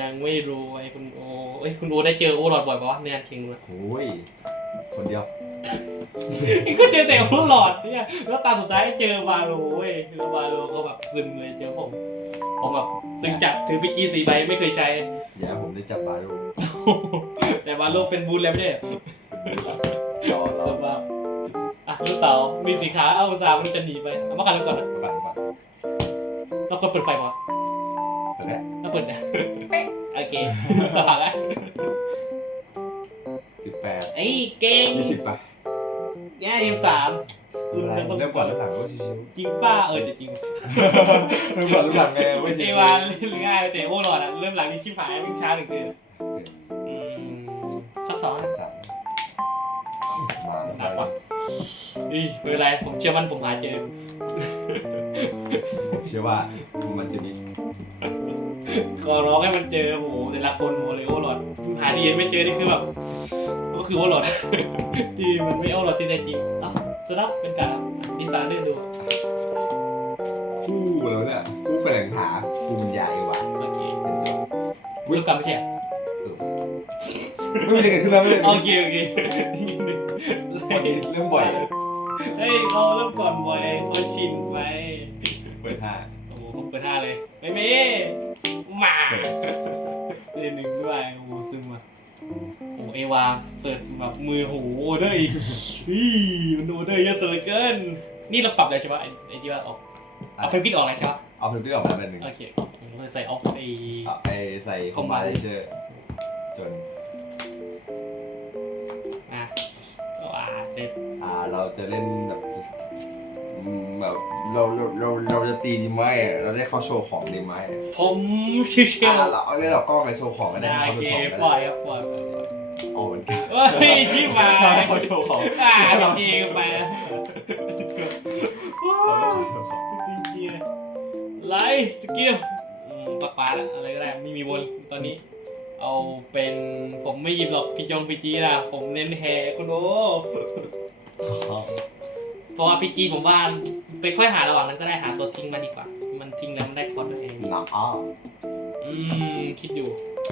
ยังไม่รู้ไอ้คุณโอเอ้ยคุณโอได้เจอโอหลอดบ่อยปะวะในงานเข่งเลยโอ้ยคนเดียวไอ้ก็เจอแต่โอหลอดเนี่ยแล้วตาสุดท้ายเจอบาโลเว้ยแล้วบาโลก็แบบซึมเลยเจอผมผมแบบตึงจัดถือปิจีสีใบไม่เคยใช้อย่าให้ผมได้จับบาลูแต่บาโลเป็นบูลแล้วเนี่ยรอรอสำหรับอะลูกเต๋ามีสีขาเอาสามมันจะหนีไปเอามากันแล้วก่อนนะก่อนก่อนเราควรเปิดไฟก่อน เปิดแล้วถ้าเปิดเนี่ยโอเคสว่างแล้วสิบแปดไอ้เก่งยี่สิบป่ะเนี่ยยี่สามเริ่มก่อนเริ่มหลังก็ชิวจริงป้าเออจะจริงๆเริ่มก่อนเริ่มหลังไงไม่ชิไอ้ววานเล่นง่ายไปแต่โอ้หลอดอะเริ่มหลังนี่ชิบหายวิ่งช้าหนึ่งคืออืมสักสองนะสามมา หนักกว่าอีไม่เป็นไรผมเชื่อมั่นผมหาเจอ ผมเชื่อว่ามันจะมีก็ร้องให้มันเจอโอ้โหแต่ละคนโอ้โหเลยโอ้หลอดหาที่เห็นไม่เจอนี่คือแบบก็คือโอ้หลอดที่มันไม่โอ้หลอดที่แท้จริงเอ้าสนับเป็นการนิสานเลื่อนดูคู่แล้วเนี่ยคู่แฝงหาคู่มันใหญ่ว่ะโอเคเป็นจบเริ่มกลับไม่ใช่เหรอ ไม่มีอะไรเกิดขึ้นแล้วไม่โอเคโอเคเริ่มบ่อยเฮ้ยเขาเริ่มก่อนบ่อยเขาชินไปเปิดท่าโอ้โหผมเปิดท่าเลยไม่มีหมาเล่นหนึ่งด้วยโอ้โหซึมอะโอ้โหเอวาเสิร์ฟแบบมือโหเด้ยฮีมันโดนเด้ยเยอะเสือเกิน นี่เราปรับเลยใช่ปะไอ้ไอ้ที่ว่าออกเอาเพนกวินออกอะไรใช่ปะเอาเพลงที่ออกมาเป็นหนึ่งโอเคเราใส่ออฟไอ้เอาไปใส่คอมบาเลเชอร์จน เสร็จอ่าเราจะเล่นแบบอืมแบบเราเราเราเราจะตีดีไหมเราได้เข้าโชว์ของดีไหมผมชิวอ่าเราเอาเล่นเรากล้องไปโชว์ของๆก็ได้ได้เข้าโอไปเคโชว์ปล่ก็อยได้ครับปล่อยปล่อยปล่อยโอ้เหมือนกันเฮ้ยชิบหายเราได้เข้าโชว์ของอ่าโอเคไปเราได้เข้าโชว์ของจริงๆไลฟ์สกิลปะปาละอะไรก็ได้ไม่มีวนตอนนี้ เอาเป็นผมไม่หยิบหรอกพี่จงพีจีนะผมเน้นแฮคุณโอเพราะว่าพีจีผมว่าไปค่อยหาระหว่างนั้นก็ได้หาตัวทิ้งมาดีกว่า มันทิ้งแล้วมันได้คอร์สเองหนาอ้าวอืมคิดอยู่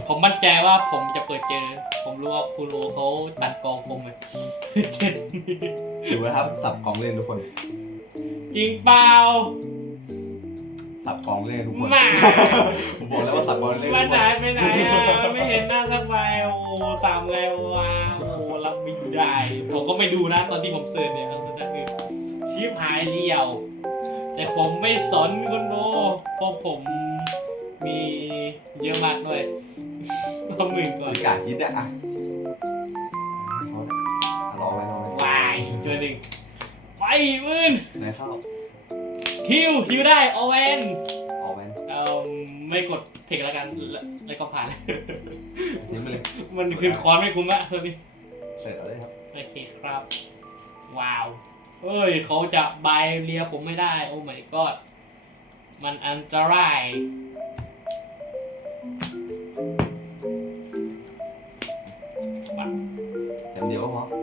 ผมมั่นใจว่าผมจะเปิดเจอ ผมรู้ว่าคุณโอเขาตัดกองผมเลยเจ็ดดูนะครับสับกองเล่นทุกคน จริงเปล่า สับกองเล่นทุกคน มาผมบอกแล้วว่าสับกองเล่นมาทุกไหคนนไปไหนอะไม่เห็นหน้าสักใบโอ้โหสามไงวะโอ้โหรับไม่ได้ผมก็ไม่ดูนะตอนที่ผมเสิร์ชเนี่ยนั่นคือชิปหายเดียว แต่ผมไม่สนคุณโดเพราะผมมีเยอะมากด้วยต้องหนึ่งก่อนคือกาคิดอะอะเขารอไว้รอไว้วายตัวหนึ่งไปมืนไหนเข้า คิวคิวได้โอเวนเอาไว้เอ่อไม่กดเทคแล้วกันแล้วแล้วก็ผ่านทิ้งไปเลยมันคือคอนไม่คุ้มอะเท่านี้เสร็จแล้วเลยครับโอเคครับ ว้าวเฮ้ยเขาจะบายเรียผมไม่ได้ โอ้ my god มันอันตราย จำเดียวก็พอ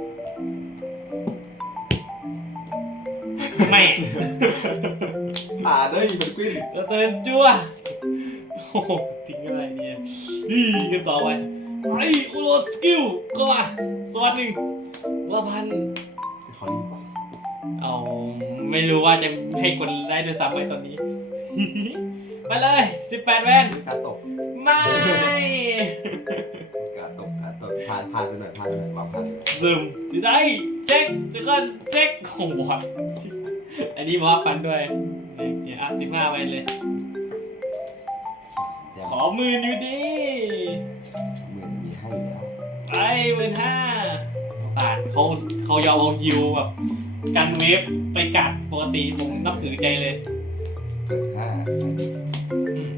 ไม่อ่าได้เป็นกวินจะเตือนจั่วโอ้โหทิ้งอะไรเนี่ยนี่กันสองไปไอ้อุโรสกิลก็มาสวัสดหนึ่งว่าพันขอรีบป่ะเอาไม่รู้ว่าจะให้กดได้ด้วยซ้ำไหมตอนนี้ ไปเลย18แวนการตก ไม่การตกการตกผ่านผ่านไปหน่อยผ่านไปหน่อยมาผ่านไปหน่อยซึมดีได้เช็คสกันเช็คโอ้โหอั นนี้บอกว่าฟันด้วยเนี่ยอะสิบห้าไปเลย เดี๋ยวขอหมื่นอยู่ดีมือมีให้อยู่แล้วไปหมื่นห้าผ่านเขาเขายอมเอาฮิวแบบกันเวฟไปกัดปกติผมนับถือใจเลยเปิดห้าอืม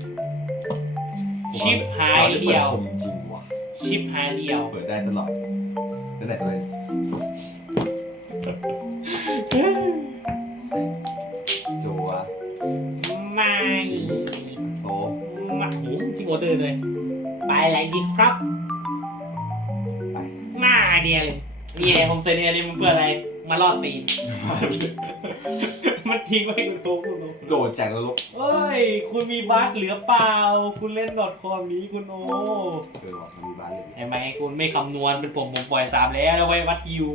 ชิปหายเดียวคมจริงว่ะชิปหายเดียว เปิดได้ตลอดตั้งแต่เลย โอ้โหที่โอเดอร์เลย ไปอะไรดีครับ ไปมาเดียเลยนี่ไงผมเซ็นเอลิมนเพื่ออะไร มาล่อตีนมันมันทิ้งไว้คุณโค้คุณโอโดดจากนรกเอ้ย คุณมีบัสเหลือเปล่า คุณเล่นดอทคอมนี้คุณโอเออว่ะมันมีบ้านเลยเห็นไหมคุณไม่คำนวณเป็นผมผมปล่อยสามแล้วแล้วไว้วัดฮิว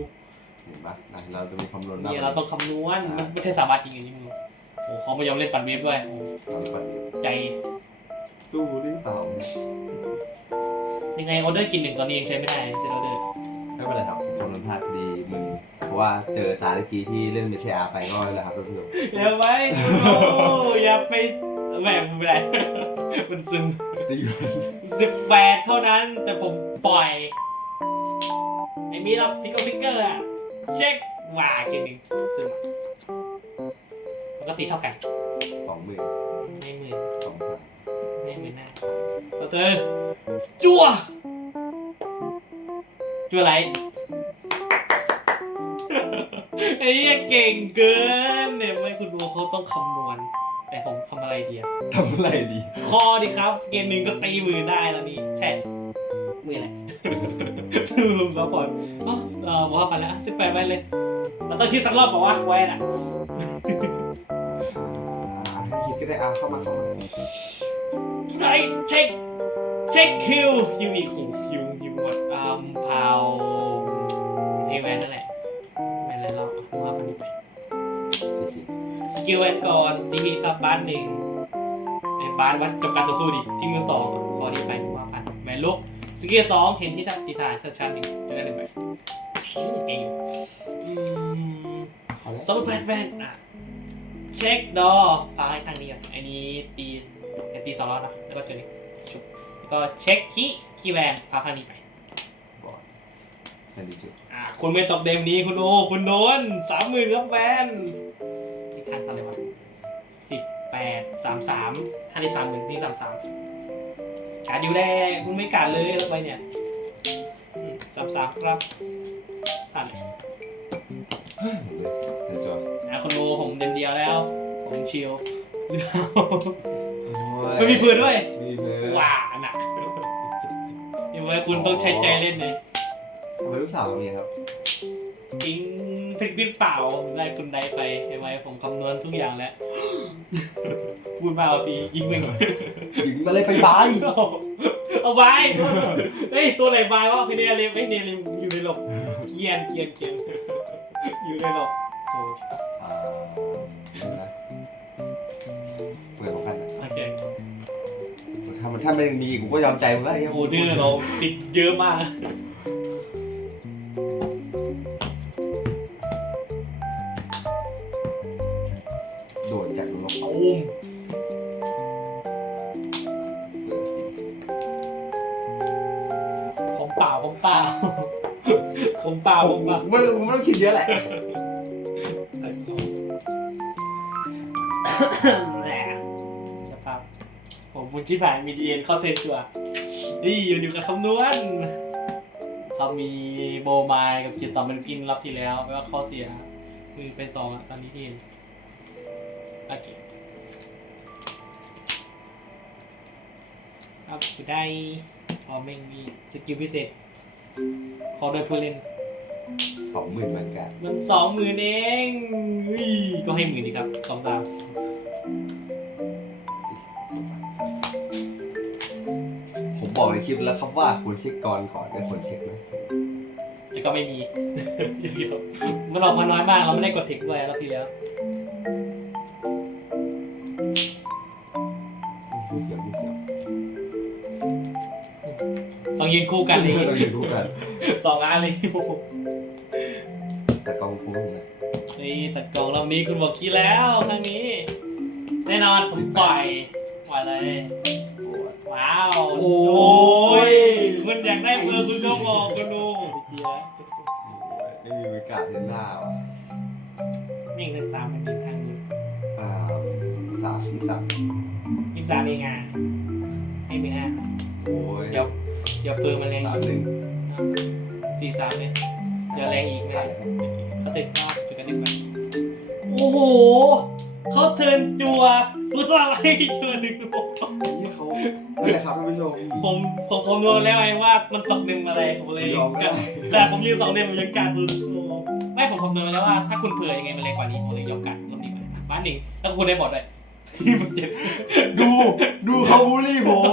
เห็นปะนะเราจะมีคำนวณเนี่ยเราต้องคำนวณมันไม่ใช่สามารถจริงอย่างนี้มึงโอ้เขาไม่ยอมเล่นปั่นเวฟด้วยโอ้เราปัดใจ สู้หรือเปล่ายังไงออเดอร์กินหนึ่งตอนนี้ยังใช้ไม่ได้เซนออเดอร์ไม่เป็นไรครับคำนวณพลาดพอดีมึงเพราะว่าเจอตาตะกี้ที่เล่นเมชอาไปก็นั่นแหละครับเพื่อนเดี๋ยวไว้คุณโออย่าไปแหมมันไม่ได้มันซึมๆตีมันสิบแปดเท่านั้นแต่ผมปล่อยไอ้มีรับทิกเกอร์ฟิกเกอร์อะเช็คว่าเกมหนึ่งซึมอะมันก็ตีเท่ากันสองหมื่นไม่หมื่นสองสาม ไม่หมื่นหน้าเราเจอจั่วจั่วอะไรไอ้เหี้ยเก่งเกินเนี่ยไม่คุณดูเขาต้องคำนวณ แต่ผมทำอะไรดีอะทำอะไรดี คอดิครับ เกมหนึ่งก็ตีมือได้แล้วนี่ใช่มืออะไรลุมซัพพอร์ตอ๋อเออบอกว่าไปแล้วสิบแปดไปเลยมันต้องคิดสักรอบบอกว่าไว้น่ะอ่าให้คิดก็ได้อาเข้ามาเข้ามา ไอ้เช็คเช็คคิวคิวอีกโหคิวคิวหมดอ่าพาวเอแวนนั่นแหละแมนอะไรเราเอาว่าพันนี้ไปสกิลแวนก่อนตีครับบ้านหนึ่งไอ้บ้านวัดจบการต่อสู้ดิที่มือสองคอดีไปว่าพันแมนลุกสกิลสองเห็นที่ทัศตีทายเครื่องชาร์จหนึ่งจอกันหนึ่งไปอืมเก่งอยู่อืมเอาแล้วสมมติแวนแวนอะ เช็คดอฟาให้ทางนี้ก่อนอันนี้ตีเห็นตีสองรอบนะแล้วก็เจอนี่ชุบแล้วก็เช็คคีคีแวนพาข้างนี้ไปบอดแซนดิจูอ่าคุณไม่ตกเดมนี้คุณโอคุณโดนสามหมื่นครับแวนนี่คันอะไรวะสิบแปดสามสามคันที่สามหมื่นที่สามสามการดอยู่แรกคุณไม่การเลยแล้วไปเนี่ยสามสามครับผ่านเลย คุณโอผมเดมเดียวแล้ว ผมชิลโอ้ยไม่มีเพื่อนด้วยมีเพื่อนว้าหนักยังไงคุณต้องใช้ใจเล่นเลยทำไมลูกสาวมีครับจริงเพชรบินเปล่าได้คุณได้ไปเห็นไหมผมคำนวณทุกอย่างแล้ว พูดมาเอาทียิงไปก่อนหญิงมาเลยไปบายเอาไปเฮ้ยตัวไหนบายวะพี่เนลิมไอ้เนลิมอยู่ในหลบเกรียนเกรียนเกรียนอยู่ในหลบ โอ้อ่าเดี๋ยวนะเปิดของกันนะโอเคถ้ามันถ้ามันยังมีกูก็ยอมใจมึงแล้วไอ้เหี้ยโอเดอร์เราติดเยอะมากโดดจากนรกเขาโอ้มเปิดสิผมเปล่าผมเปล่าผมเปล่าผมเปล่าไม่กูไม่ต้องคิดเยอะแหละ แหมสภาพผมบุญชิบหายมีดีเอ็นเข้าเทรนตัวนี่อยู่อยู่กับคำนวณเขามีโบมายกับเกียรติต่อมันกินรอบที่แล้วแปลว่าข้อเสียมือไปสองอะตอนนี้ที่เห็นโอเคครับคือได้พอไม่มีสกิลพิเศษ ขอโดยผู้เล่นสองหมื่นเหมือนกัน มันสองหมื่นเองอุ้ยก็ให้หมื่นดีครับสองสาม บอกในคลิปแล้วครับว่าคุณเช็คก่อนก่อนไม่ควรเช็คนะแต่ก็ไม่มี เดี๋ยวๆมันออกมาน้อยมากเราไม่ได้กดเทคด้วยรอบที่แล้วไม่เกี่ยวไม่เกี่ยวต้องยืนคู่กันเลยเราอยู่ทุกกันสองอันเลยโอ้โหแต่กองคุ้มนะนี่ตัดกล่องรอบนี้คุณบอกคิดแล้วครั้งนี้ แน่นอนผมปล่อยปล่อยเลย ว้าว โอ้ บอร์คุณก็บอกคุณดูเกียร์ไม่มีบรรยากาศเห็นหน้าว่ะนี่เงินสามมันมีทางนี้อ่าสามที่สามยี่สิบสามเองอะให้หมื่นห้าโอ้ยเดี๋ยวเดี๋ยวเบอร์มันแรงสามอีกหนึ่งสี่สามเนี่ยเดี๋ยวแรงอีกไหมขายครับเขาติดรอบจุดกันดึงไปโอ้โหเขาเทิร์นจัวกูสลับให้จัวหนึ่งนี่ เขานั่นแหละครับท่านผู้ชม ผมผมคำนวณแล้วไงว่ามันตกหนึ่งอะไรผมเลยยอมไม่ได้ แต่ผมยืนสองเดมผมยังการตัวไม่ผมคำนวณมาแล้วว่าถ้าคุณเผื่อยังไงมันแรงกว่านี้ผมเลยยอมกัดรอบนี้ไปบ้านหนึ่งแล้วก็คุณได้บอร์ดด้วยที่มันเจ็บดูดูเขาบูลลี่ผม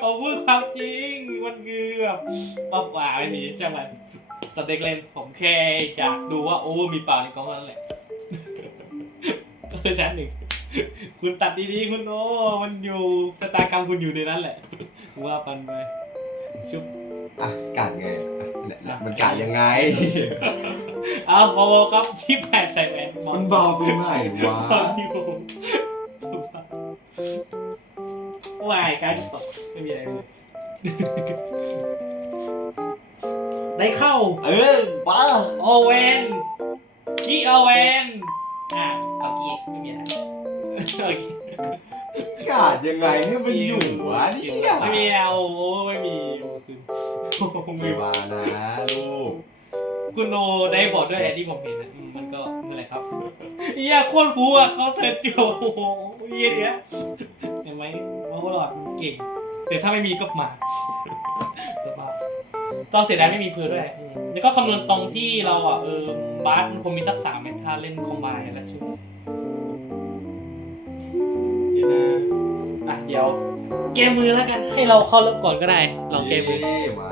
เอาพูดความจริงมันคือแบบป๊อปว่าไม่มีช่างมันสเต็กเล่นผมแค่จะดูว่าโอ้มีเปล่าในกล่องเท่านั้นแหละก็คือชั้นหนึ่ง คุณตัดดีๆคุณโอ้มันอยู่สตากรรมคุณอยู่ในนั้นแหละว่าปันไปชุบอะกาดไงอะเนี่ยเนี่ยมันกาดยังไง เอาโมโมครับที่แปดใส่แหวนบอมัลนเบาตรงไหนวะบอลที่ผมวายการตกไม่มีอะไรเลยได้เข้า เออบ้าโอเวนกี้โอเวนอะเอากี้ไม่มีอะไรโอเคกาด ยังไงให้มันอยู่วะเนี่ยไม่มีเอาโอ้ไม่มีโอ้คือโอ้ไม่ไม่ว่านะลูกคุณโนได้บอร์ดด้วยแอดที่ผมเห็นนะอืมมันก็นั่นแหละครับเฮียโคตรฟูอะเขาเทิร์นจิ๋วโอ้โหเฮียเนี่ยเห็นไหมว่าหลอดเก่ง แต่ถ้าไม่มีก็มาสบายตอนเสียดายไม่มีเพื่อด้วยอืมแล้วก็คำนวณตรงที่เราอะเออบาสมันคงมีสักสามเมตรถ้าเล่นคอมไบน์แล้วชุดเดี๋ยวนะ อะเดี๋ยว เกมมือแล้วกันให้เราเข้ารอบก่อนก็ได้ลองเกมมือ มา